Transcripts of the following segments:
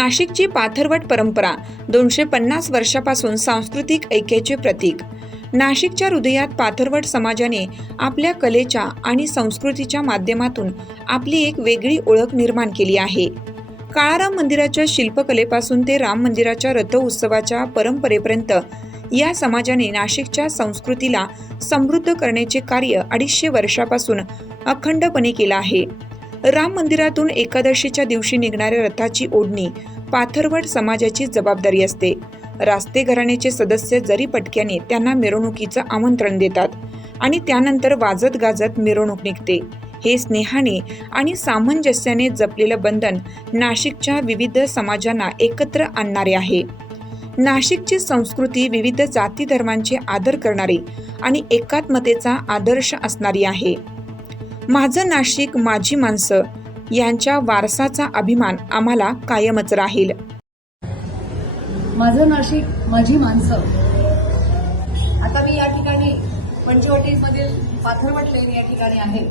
नाशिकची पाथरवट परंपरा दोनशे पन्नास वर्षापासून सांस्कृतिक ऐक्याचे प्रतीक. नाशिकच्या हृदयात पाथरवट समाजाने आपल्या कलेच्या आणि संस्कृतीच्या माध्यमातून आपली एक वेगळी ओळख निर्माण केली आहे. काळाराम मंदिराच्या शिल्पकलेपासून ते राम मंदिराच्या रथ उत्सवाच्या परंपरेपर्यंत या समाजाने नाशिकच्या संस्कृतीला समृद्ध करण्याचे कार्य अडीचशे वर्षापासून अखंडपणे केलं आहे. राम मंदिरातून एकादशीच्या दिवशी निघणाऱ्या रथाची ओढणी पाथरवट समाजाची जबाबदारी असते. रास्ते घराण्याचे सदस्य जरी पटक्याने त्यांना मिरवणुकीचं आमंत्रण देतात आणि त्यानंतर वाजत गाजत मिरवणूक निघते. हे स्नेहाने आणि सामंजस्याने जपलेलं बंधन नाशिकच्या विविध समाजांना एकत्र आणणारे आहे. नाशिकची संस्कृती विविध जाती धर्मांचे आदर करणारी आणि एकात्मतेचा आदर्श असणारी आहे. माझं नाशिक माझी माणसं यांच्या वारसाचा अभिमान आम्हाला कायमच राहील. माझं नाशिक माझी माणसं. आता मी या ठिकाणी पंचवटीमधील पाथरवट लेन या ठिकाणी आहे.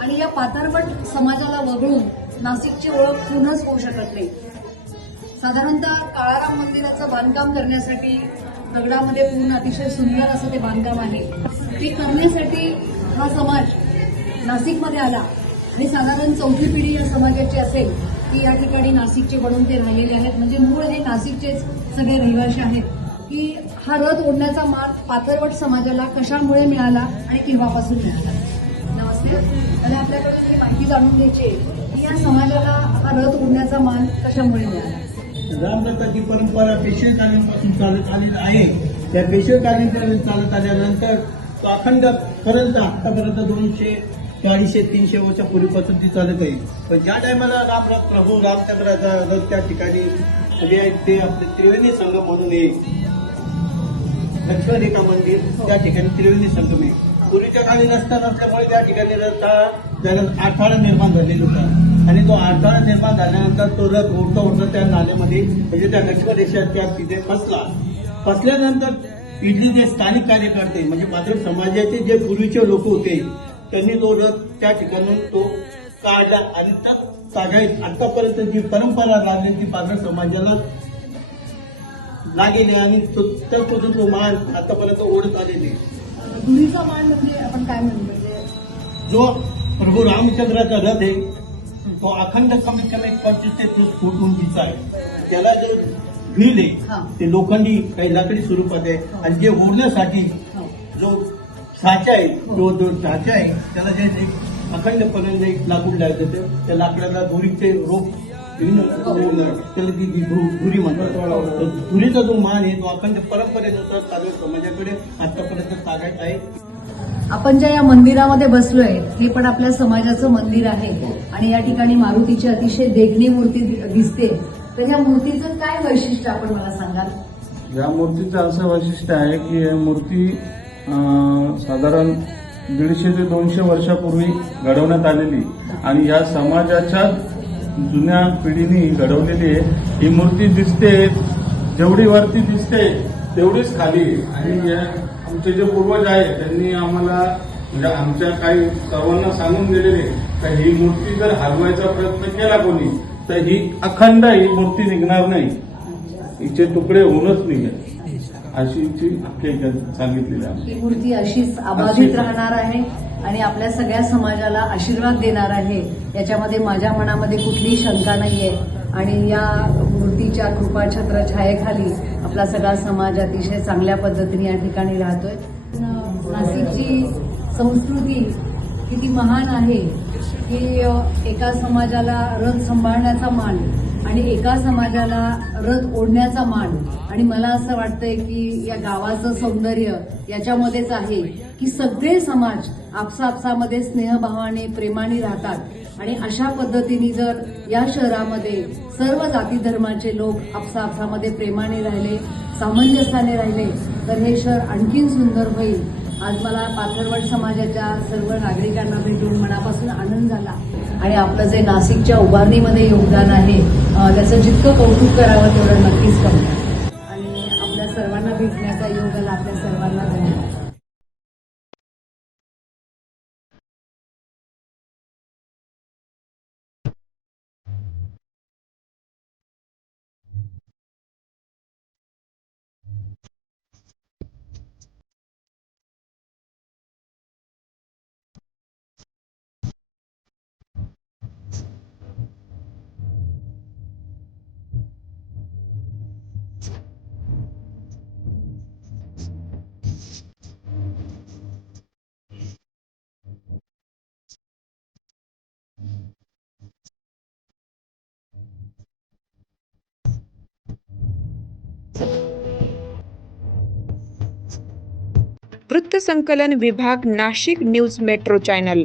आणि या पाथरवट समाजाला वगळून नाशिकची ओळख पूर्णच होऊ शकत नाही. साधारणतः काळाराम मंदिराचं बांधकाम करण्यासाठी दगडामध्ये पूर्ण अतिशय सुंदर असं ते बांधकाम आहे. ते करण्यासाठी हा समाज नाशिकमध्ये आला आणि साधारण चौथी पिढी या समाजाची असेल की या ठिकाणी नाशिकचे बनून ते राहिलेले आहेत. म्हणजे मूळ हे नाशिकचेच सगळे रहिवासी आहेत. की हा रथ ओढण्याचा मान पाथरवट समाजाला कशामुळे मिळाला आणि केव्हापासून मिळाला? नमस्ते. आणि आपल्याकडे माहिती जाणून घ्यायची आहे की या समाजाला हा रथ ओढण्याचा मान कशामुळे मिळाला? रामदत्ताची परंपरा पेशवेकालीनपासून चालत आलेली आहे. त्या पेशवेकालीन चालत आल्यानंतर तो अखंड पर्यंत आतापर्यंत दोनशे ते अडीचशे तीनशे वर्षापूर्वीपासून ती चालत आहे. पण ज्या टायमाला राम प्रभू रामचंद्राचा रथ त्या ठिकाणी ते आपले त्रिवेणी संगम म्हणून येईल लक्ष्मण रेखा मंदिर त्या ठिकाणी त्रिवेणी संगम आहे. पूर्वीच्या काळी रस्ता नसल्यामुळे त्या ठिकाणी रस्ता त्याला निर्माण झालेला होता. आणि तो आठाडा निर्माण झाल्यानंतर तो रथ ओढता उठता त्या नाल्यामध्ये म्हणजे त्या लक्ष्मण त्या तिथे फसला. फसल्यानंतर इथले जे स्थानिक कार्यकर्ते म्हणजे मात्र समाजाचे जे पूर्वीचे लोक होते त्यांनी तो रथ त्या ठिकाणी तो काढला आणि त्या आतापर्यंत जी परंपरा लागली ती पात्र समाजाला लागेली आणि तो त्यापासून तो मान आतापर्यंत ओढत आलेले धुळीचा मान म्हणजे आपण काय म्हणतो म्हणजे जो प्रभू रामचंद्राचा रथ आहे तो अखंड कमीत कमी पंचवीस ते तीस फूट उंचीचा आहे. त्याला जे व्हील हा. आहे ते लोखंडी काही लाकडी स्वरूपात आहे. आणि जे ओढण्यासाठी हो. जो साचा आहे तो जो साचा आहे त्याला जे एक अखंडपर्यंत एक लाकूड लागत त्या लाकडाला दोरीचे रोप त्याला ती धुरी म्हणतात तर धुरीचा जो मान आहे तो अखंड परंपरेनुसार चालू समाजाकडे आतापर्यंत तागायत आहे. आपण ज्या या मंदिरामध्ये बसलोय हे पण आपल्या समाजाचं मंदिर आहे. आणि या ठिकाणी मारुतीची अतिशय देखणी मूर्ती दिसते. तर या मूर्तीचं काय वैशिष्ट्य आपण मला सांगाल? या मूर्तीचं असं वैशिष्ट्य आहे की ही मूर्ती साधारण दीडशे ते दोनशे वर्षापूर्वी घडवण्यात आलेली आणि या समाजाच्या जुन्या पिढीने घडवलेली आहे. ही मूर्ती दिसते जेवढी वरती दिसते तेवढीच खाली आणि या आमचे जे पूर्वज आहेत त्यांनी आम्हाला म्हणजे आमच्या काही सर्वांना सांगून गेलेले तर ही मूर्ती जर हलवायचा प्रयत्न केला कोणी तर ही अखंड ही मूर्ती निघणार नाही. हिचे तुकडे होऊनच निघेल. अशी हिची आख्यायिका सांगितलेली आहे. ही मूर्ती अशीच अबाधित अशीच. राहणार आहे आणि आपल्या सगळ्या समाजाला आशीर्वाद देणार आहे. याच्यामध्ये माझ्या मनामध्ये कुठलीही शंका नाहीये. आणि या मूर्तीच्या कृपाछत्र छायेखाली आपला सगळा समाज अतिशय चांगल्या पद्धतीने या ठिकाणी राहतोय. नाशिकची संस्कृती किती महान आहे की एका समाजाला रथ सांभाळण्याचा मान आणि एका समाजाला रथ ओढण्याचा मान. आणि मला असं वाटतंय की या गावाचं सौंदर्य याच्यामध्येच आहे की सगळे समाज आपसा आपसामध्ये स्नेहभावाने प्रेमाने राहतात. आणि अशा पद्धतीने जर या शहरामध्ये सर्व जाती धर्माचे लोक आपसा आपसामध्ये प्रेमाने राहिले सामंजस्याने राहिले तर हे शहर आणखीन सुंदर होईल. आज मला पाथरवड समाजाच्या सर्व नागरिकांना भेटून मनापासून आनंद झाला. आणि आपलं जे नाशिकच्या उभारणीमध्ये योगदान आहे त्याचं जितकं कौतुक करावं तेवढं नक्कीच कमी आणि आपल्या सर्वांना भेटण्याचा योग आला आपल्या सर्वांना वृत्तसंकलन विभाग नाशिक न्यूज मेट्रो चॅनल.